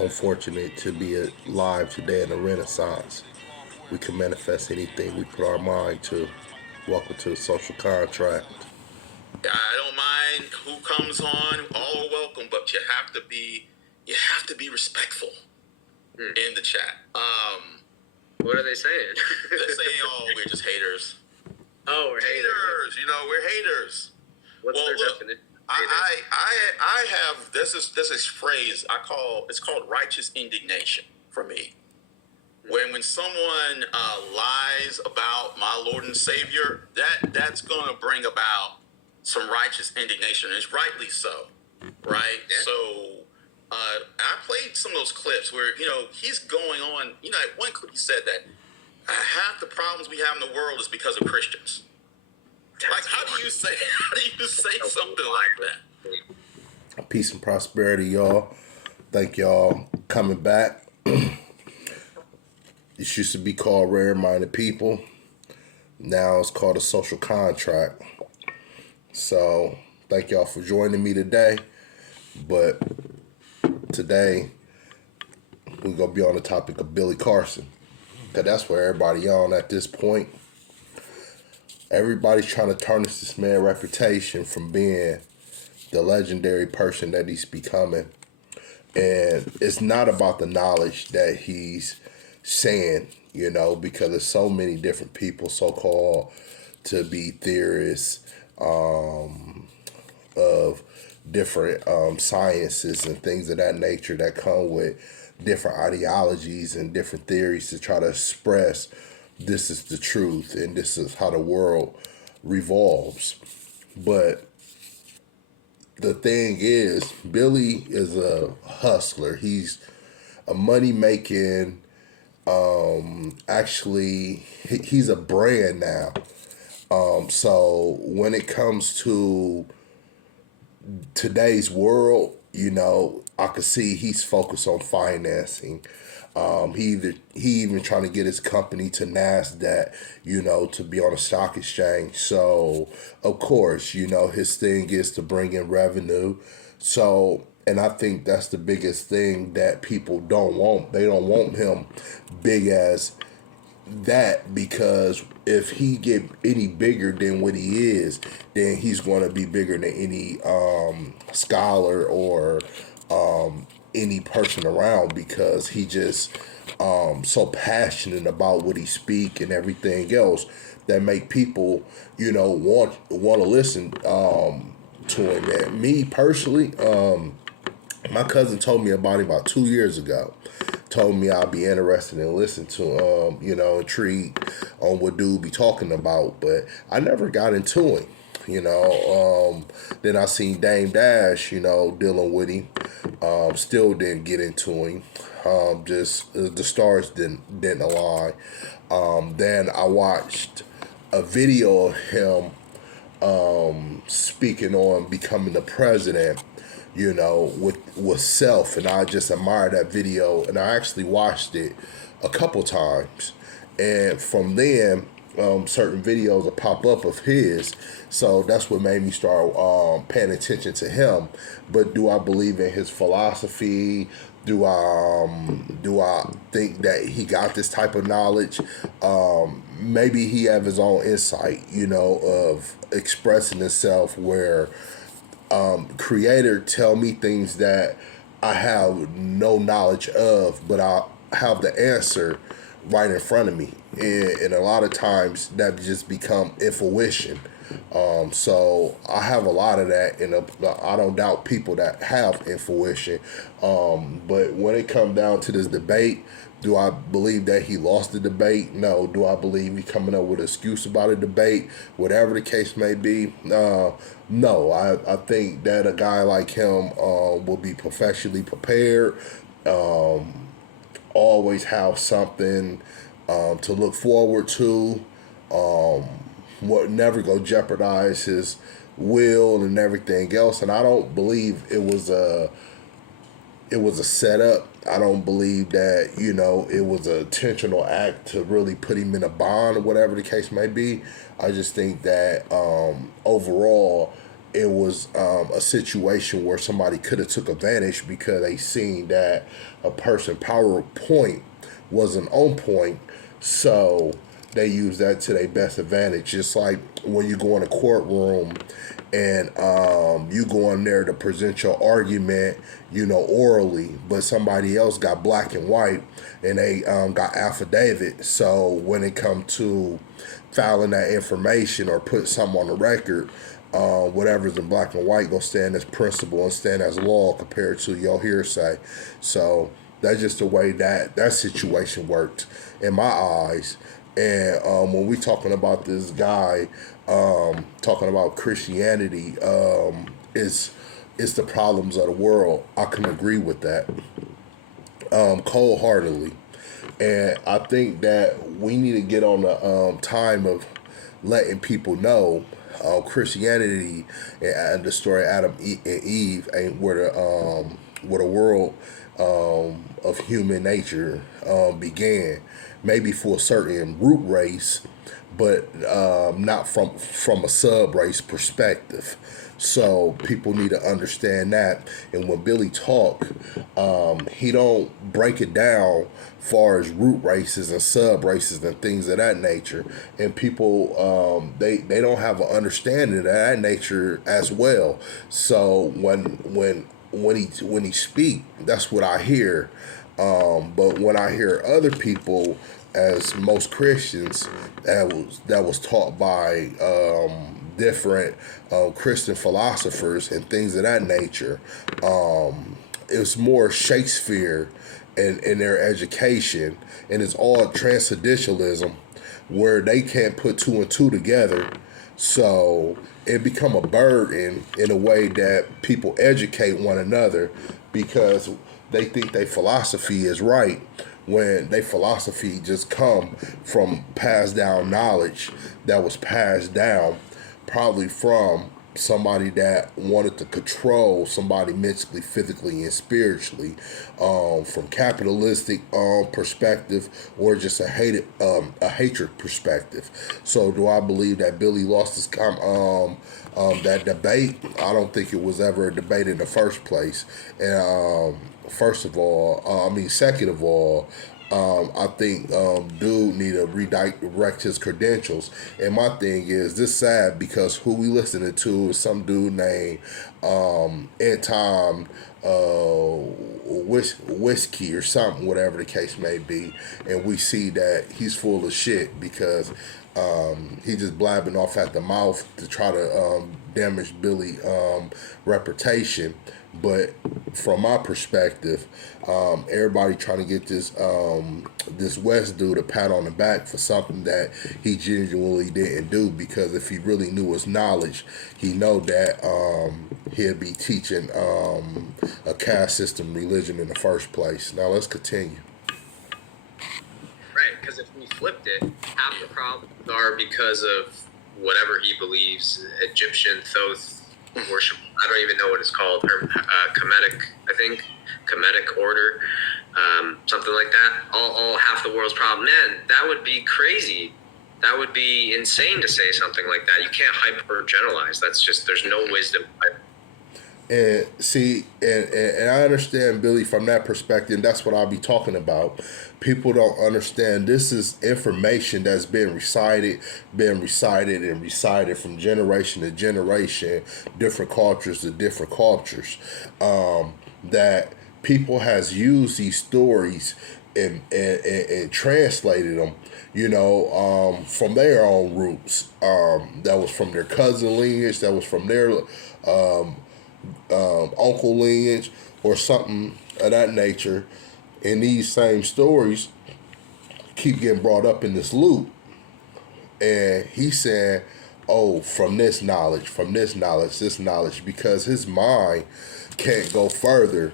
unfortunate to be alive today in the Renaissance. We can manifest anything we put our mind to. Welcome to the social contract. I don't mind who comes on, all welcome, but you have to be respectful in the chat. What are they saying? They're saying, "Oh, we're just haters." Oh, we're haters. You know, we're haters. What's their definition? I have this is phrase it's called righteous indignation for me. When someone lies about my Lord and Savior, that's going to bring about some righteous indignation, and it's rightly so, right? Yeah. So I played some of those clips where he's going on. At one clip he said that half the problems we have in the world is because of Christians. Like, how do you say something like that? Peace and prosperity, y'all. Thank y'all coming back. This used to be called Rare-Minded People. Now it's called a social contract. So thank y'all for joining me today. But today we're going to be on the topic of Billy Carson. Because that's where everybody on at this point. Everybody's trying to tarnish this man's reputation from being the legendary person that he's becoming. And it's not about the knowledge that he's saying, because there's so many different people so-called to be theorists of different sciences and things of that nature that come with different ideologies and different theories to try to express this is the truth and this is how the world revolves. But the thing is, Billy is a hustler. He's a money-making, he's a brand now. So when it comes to today's world, I could see he's focused on financing. He even trying to get his company to NASDAQ, to be on a stock exchange. So, of course, his thing is to bring in revenue. So, and I think that's the biggest thing that people don't want. They don't want him big as that, because if he get any bigger than what he is, then he's going to be bigger than any scholar or any person around, because he just so passionate about what he speak and everything else that make people want to listen to him. And me personally, my cousin told me about him about 2 years ago. Told me I'd be interested in listening to intrigued on what dude be talking about, but I never got into him. Then I seen Dame Dash, dealing with him. Still didn't get into him. Just the stars didn't align. Then I watched a video of him speaking on becoming the president, with self, and I just admired that video, and I actually watched it a couple times, and from then certain videos will pop up of his, so that's what made me start paying attention to him. But do I believe in his philosophy? Do I think that he got this type of knowledge? Maybe he have his own insight, of expressing himself, where creator tell me things that I have no knowledge of, but I have the answer right in front of me, and a lot of times that just become intuition. So I have a lot of that, and I don't doubt people that have intuition. But when it comes down to this debate, do I believe that he lost the debate? No. Do I believe he coming up with an excuse about a debate? Whatever the case may be, no. I think that a guy like him will be professionally prepared, always have something to look forward to, what never go jeopardize his will and everything else. And I don't believe it was a setup. I don't believe that, it was an intentional act to really put him in a bond or whatever the case may be. I just think that overall, it was a situation where somebody could have took advantage because they seen that a person PowerPoint wasn't on point, so they use that to their best advantage. Just like when you go in a courtroom and you go in there to present your argument, orally, but somebody else got black and white and they got affidavit. So when it come to filing that information or put something on the record, whatever's in black and white gonna stand as principle and stand as law compared to your hearsay. So that's just the way that situation worked in my eyes. And when we talking about this guy, talking about Christianity, is the problems of the world. I can agree with that, cold-heartedly. And I think that we need to get on the time of letting people know Christianity and the story of Adam and Eve ain't where the world of human nature began. Maybe for a certain root race, but not from a sub race perspective. So people need to understand that. And when Billy talk, he don't break it down far as root races and sub races and things of that nature. And people they don't have an understanding of that nature as well. So when he speak, that's what I hear. But when I hear other people, as most Christians, that was taught by different Christian philosophers and things of that nature, it's more Shakespeare in their education, and it's all transcendentalism, where they can't put two and two together. So it become a burden in a way that people educate one another because they think their philosophy is right when their philosophy just come from passed down knowledge that was passed down probably from somebody that wanted to control somebody mentally, physically, and spiritually, from capitalistic perspective or just a hatred perspective. So do I believe that Billy lost his that debate? I don't think it was ever a debate in the first place. And second of all, I think dude need to redirect his credentials. And my thing is, this sad because who we listening to is some dude named Anton Wisbiski or something, whatever the case may be. And we see that he's full of shit because he just blabbing off at the mouth to try to damage Billy reputation. But from my perspective, everybody trying to get this West dude a pat on the back for something that he genuinely didn't do, because if he really knew his knowledge, he know that he'd be teaching a caste system religion in the first place. Now let's continue. Right, because if we flipped it, half the problems are because of whatever he believes, Egyptian Thoth worship. I don't even know what it's called. Kemetic, I think. Kemetic order. Something like that. All half the world's problem. Man, that would be crazy. That would be insane to say something like that. You can't hyper generalize. That's just, there's no wisdom. And see, and I understand Billy from that perspective. That's what I'll be talking about. People don't understand. This is information that's been recited from generation to generation, different cultures to different cultures. That people has used these stories and translated them, from their own roots. That was from their cousin lineage. That was from their uncle lineage or something of that nature. And these same stories keep getting brought up in this loop. And he's saying, oh, from this knowledge, this knowledge, because his mind can't go further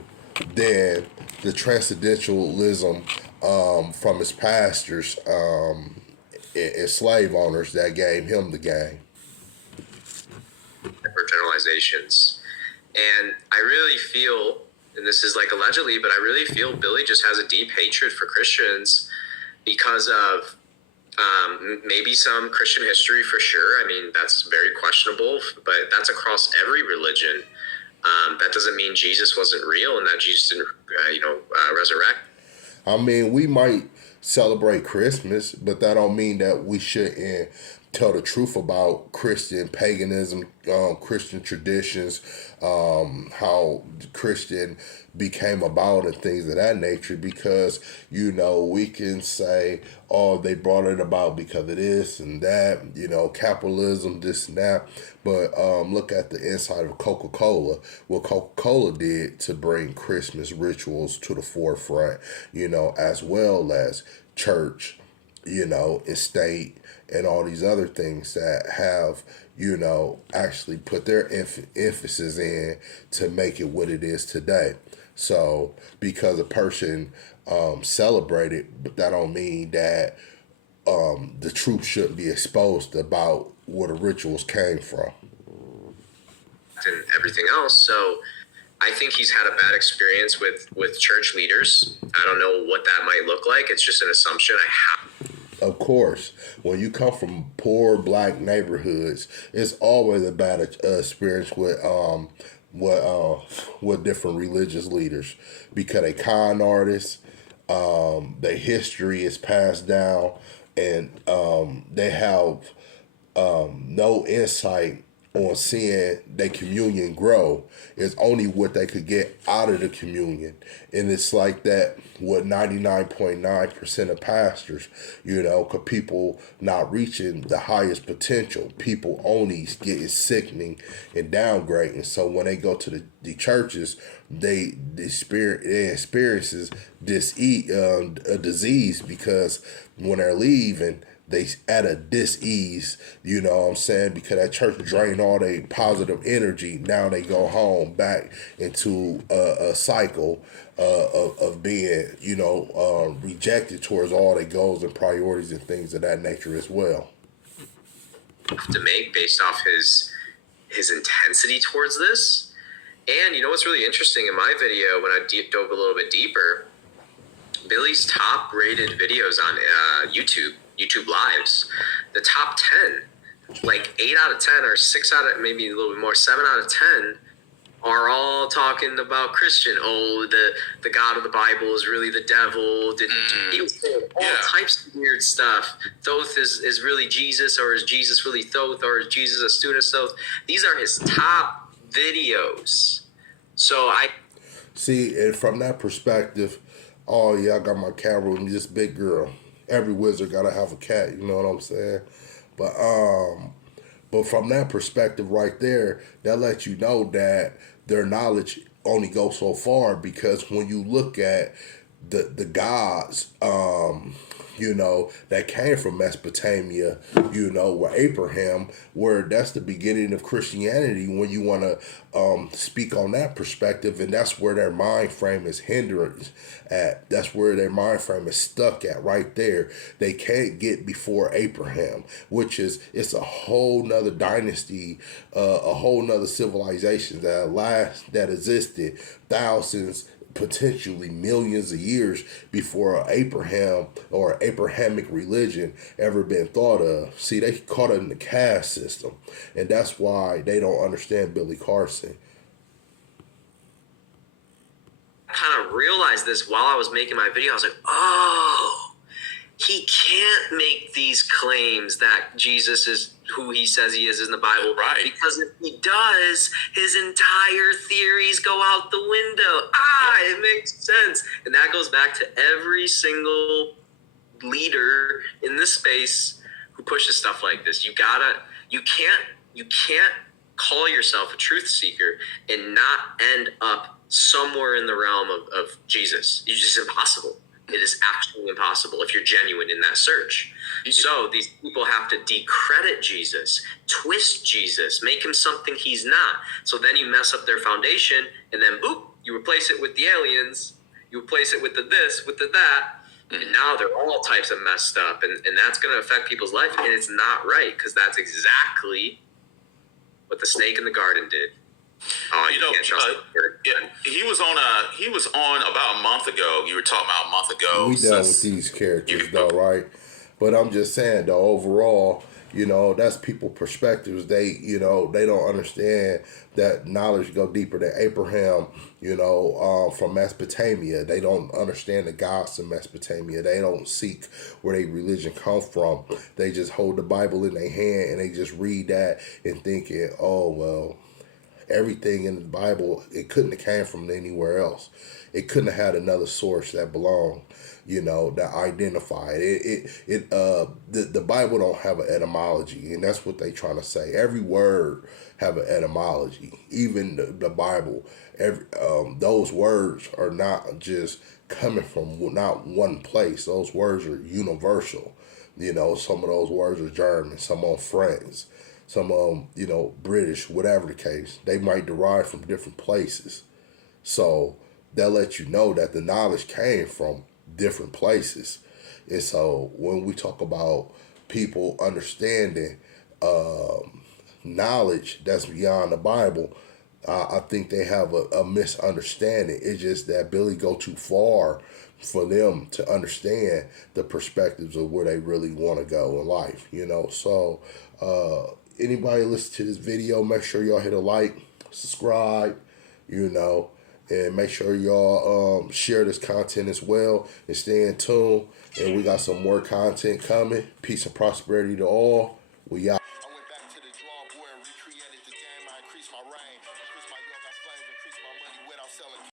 than the transcendentalism from his pastors and slave owners that gave him the game. For generalizations. And I really feel, and this is like allegedly, but I really feel Billy just has a deep hatred for Christians because of Maybe some Christian history for sure. I mean, that's very questionable, but that's across every religion. That doesn't mean Jesus wasn't real and that Jesus didn't, resurrect. I mean, we might celebrate Christmas, but that don't mean that we shouldn't tell the truth about Christian paganism, Christian traditions, how Christian became about and things of that nature, because, we can say, oh, they brought it about because of this and that, capitalism, this and that. But look at the inside of Coca-Cola, what Coca-Cola did to bring Christmas rituals to the forefront, as well as church, and state, and all these other things that have, actually put their emphasis in to make it what it is today. So because a person celebrated, but that don't mean that the truth shouldn't be exposed about where the rituals came from. And everything else. So I think he's had a bad experience with church leaders. I don't know what that might look like. It's just an assumption I have. Of course, when you come from poor black neighborhoods, it's always a bad experience with different religious leaders, because they con artists, their history is passed down, and they have no insight on seeing their communion grow. It's only what they could get out of the communion. And it's like that with 99.9% of pastors, because people not reaching the highest potential. People only getting sickening and downgrading. So when they go to the churches, they experiences a disease, because when they're leaving, they at a dis-ease, because that church drained all their positive energy. Now they go home back into a cycle of being, rejected towards all their goals and priorities and things of that nature as well. To make based off his intensity towards this. And what's really interesting in my video, when I dove a little bit deeper, Billy's top rated videos on YouTube Lives, the top 10, like 8 out of 10 or 6 out of, maybe a little bit more, 7 out of 10 are all talking about Christian. Oh, the God of the Bible is really the devil. He was saying all types of weird stuff. Thoth is really Jesus, or is Jesus really Thoth, or is Jesus a student of Thoth? These are his top videos. So I see, and from that perspective, oh yeah, I got my cat room, this big girl. Every wizard gotta have a cat, you know what I'm saying? But from that perspective right there, that lets you know that their knowledge only goes so far, because when you look at the gods, that came from Mesopotamia, where Abraham, where that's the beginning of Christianity, when you want to speak on that perspective, and that's where their mind frame is hindered at. That's where their mind frame is stuck at right there. They can't get before Abraham, which is, it's a whole nother dynasty, a whole nother civilization that existed thousands, potentially millions of years before Abraham or Abrahamic religion ever been thought of. See, they caught it in the caste system, and that's why they don't understand Billy Carson. I kind of realized this while I was making my video. I was like, oh, he can't make these claims that Jesus is who he says he is in the Bible. Right. Because if he does, his entire theories go out the window. It makes sense. And that goes back to every single leader in this space who pushes stuff like this. You can't call yourself a truth seeker and not end up somewhere in the realm of Jesus. It's just impossible. It is actually impossible if you're genuine in that search. So these people have to decredit Jesus, twist Jesus, make him something he's not. So then you mess up their foundation, and then boop, you replace it with the aliens, you replace it with the this, with the that, and now they're all types of messed up, and that's going to affect people's life, and it's not right, because that's exactly what the snake in the garden did. Oh, he was on about a month ago. You were talking about a month ago. We done with these characters though, right? But I'm just saying, though, overall, that's people perspectives. They don't understand that knowledge go deeper than Abraham, from Mesopotamia. They don't understand the gods of Mesopotamia. They don't seek where their religion comes from. They just hold the Bible in their hand and they just read that and thinking, oh, well, everything in the Bible, it couldn't have came from anywhere else. It couldn't have had another source that belonged, that identified the Bible don't have an etymology, and that's what they trying to say. Every word have an etymology. Even the Bible, those words are not just coming from not one place. Those words are universal. Some of those words are German, some are French, some of them, British, whatever the case. They might derive from different places. So they'll let you know that the knowledge came from different places. And so when we talk about people understanding knowledge that's beyond the Bible, I think they have a misunderstanding. It's just that Billy go too far for them to understand the perspectives of where they really want to go in life, So anybody listen to this video, make sure y'all hit a like, subscribe, and make sure y'all share this content as well and stay in tune. And we got some more content coming. Peace and prosperity to all. We out. I went back to the drawing board and recreated the game. I increased my range, increased my yoga flames, increased my money without selling.